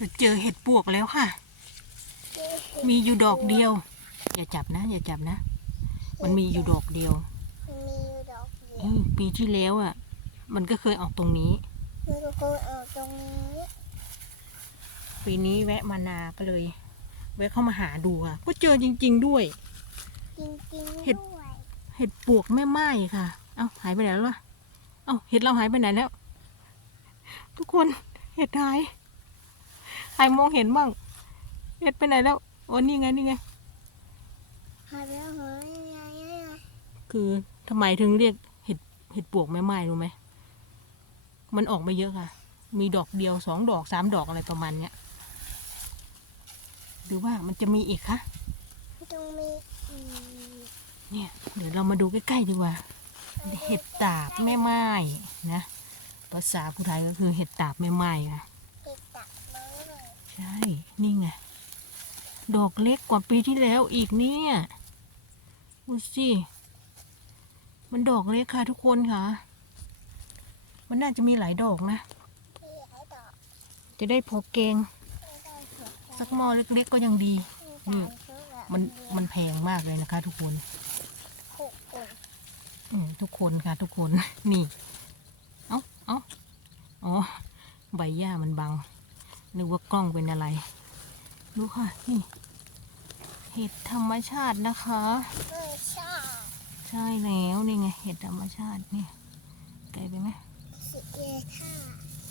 เราเจอเห็ดปวกแล้วค่ะ มีอยู่ดอกเดียว อย่าจับนะ อย่าจับนะ มันมีอยู่ดอกเดียวมันมีอยู่ดอกเดียอืวมปีที่แล้วอะ มันก็เคยออกตรงนี้มันก็เคยออกตรงนี้ ปีนี้แวะมานาก็เลย แวะเข้ามาหาดูค่ะ ก็เจอจริง ๆด้วย จริงๆเห็ดด้วยเห็ดปวกแม่ไม้ค่ะ เอ้าหายไปไหนแล้ววะเอ้าเห็ดเราหายไปไหนแล้ว ทุกคนเห็ดหายใค รมองเห็นบ้างเห็ดไปไหนแล้วโอ้นี่ไงนี่ไงหายไปแล้วเหรอคือทำไมถึงเรียกเห็ดเห็ดปวกแม่ไม้รู้ไหมมันออกไมาเยอะค่ะ มีดอกเดียวสองดอกสามดอกอะไรประมาณเนี้ยหรือว่ามันจะมีอีกคะต้องมีอีกเนี่ย เดี๋ยวเรามาดูใกล้ๆดีกว่า เห็ดตาบแม่ไม้นะภาษาผู้ไทยก็คือเห็ดตาบแม่ไม้ค่ะ เห็ดตักเลย ใช่ นี่ไง ดอกเล็กกว่าปีที่แล้วอีกเนี่ยดูสิมันดอกเล็กค่ะทุกคนค่ะ มันน่าจะมีหลายดอกนะมีหลายดอกจะได้พอเกงไม่ได้ถูกสักหม้อเล็กๆก็ยังดีมีนี่การซื้อแบบมันมันแพงมากเลยนะคะ ทุกคนถูกคนอืมทุกคนค่ะ ทุกคน นี่ เอ้าเอ้าอ๋อ ใบหญ้ามันบัง นึกว่ากล้องเป็นอะไร ดูค่ะ นี่ เห็ดธรรมชาตินะคะไม่ใช่ใช่แล้วนี่ไง เห็ดธรรมชาตินี่ไกลไปไหมสิเอท่า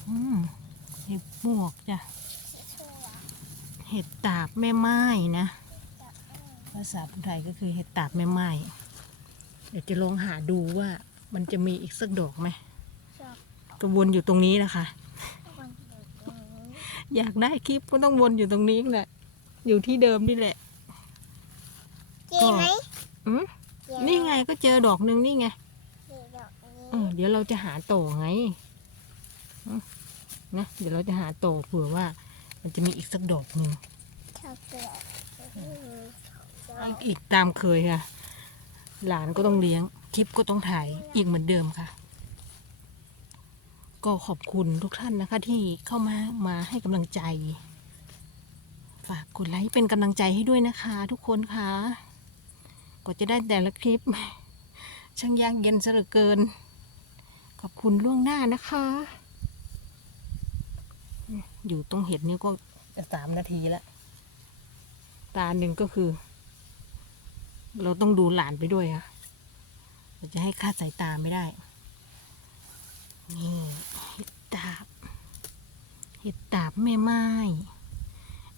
อืมเห็ดปวกจ้ะสิชัวเห็ดตาบแม่ไม้นะตักเออภาษาไทยก็คือเห็ดตาบแม่ไม้ เดี๋ยวจะลองหาดูว่ามันจะมีอีกสักดอกไหมชอบก็วนอยู่ตรงนี้นะคะคนอยู่ตรงนี้ อยากได้คลิปก็ต้องวนอยู่ตรงนี้แหละ อยู่ที่เดิมนี่แหละเจอไหมอืมเจอนี่ไงก็เจอดอกหนึ่งนี่ไงเจอดอกนี้เออเดี๋ยวเราจะหาต่อไงอืมนะเดี๋ยวเราจะหาต่อเผื่อว่า มันจะมีอีกสักดอกหนึ่งชอบเปลือกอืมชอบอีกตามเคยค่ะ หลานก็ต้องเลี้ยง คลิปก็ต้องถ่ายอีกเหมือนเดิมค่ะ ก็ขอบคุณทุกท่านนะคะ ที่เข้ามามาให้กำลังใจ ฝากกดไลค์เป็นกำลังใจให้ด้วยนะคะ ทุกคนค่ะก็จะได้แต่ละคลิป ช่างยากเย็นซะเหลือเกิน ขอบคุณล่วงหน้านะคะ อยู่ตรงเห็ดนี่ก็สามนาทีแล้วตาหนึ่งก็คือ เราต้องดูหลานไปด้วยค่ะเราจะให้คลาดสายตาไม่ได้ นี่เห็ดตาบ เห็ดตาบแม่ไม้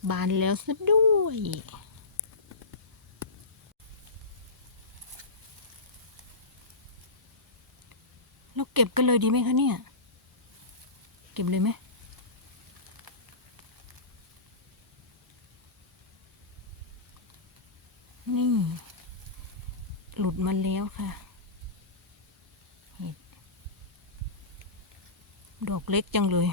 บานแล้วซะด้วย เราเก็บกันเลยดีไหมคะเนี่ย เก็บเลยไหมนี่ หลุดมาแล้วค่ะ เห็ด ดอกเล็กจังเลย